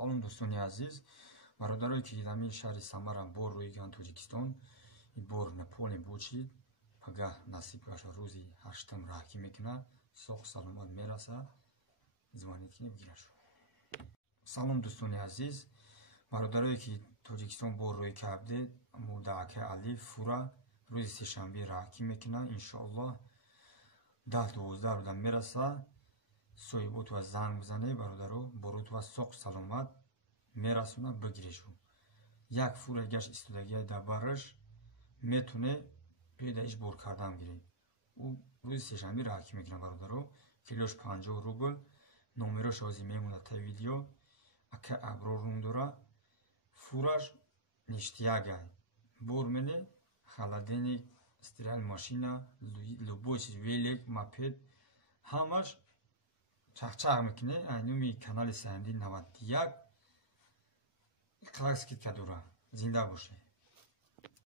Салом дӯстони азиз, бародарое ки дар шаҳри Самара бор рӯи гиранд Тоҷикистон, ин бор Наполе бучид, пагаҳ насиб гашта рӯзи 8 раҳкӣ мекунад, соҳ саломат мераса, звонид ки бигирад шуд. Салом дӯстони азиз, бародарое ки Тоҷикистон бор рӯи карде, даъка Али фура рӯзи сешанбе раҳкӣ мекунад, иншоаллоҳ 10-12 рӯда мераса. Соҳиботва занг бизанед, бародаро боротва соҳ саломат мерасона бигирешу. Як фура гаш истодагия дар бараш метуне педа иш бор кардан гиред. Ӯ рӯзи сешанбе раҳкӣ мекунад бародаро, килош 50 рубл, номерош ҳозир мемонад та видео. Ака Аброр нум дора, фураш ништиягай, бор мене, холодильник, стиральная машина, любой чиз, велик, мопед, ҳамаш чах-чах мекуне. Номи канали Саянди 91 клакскитка дора. Зинда бошед.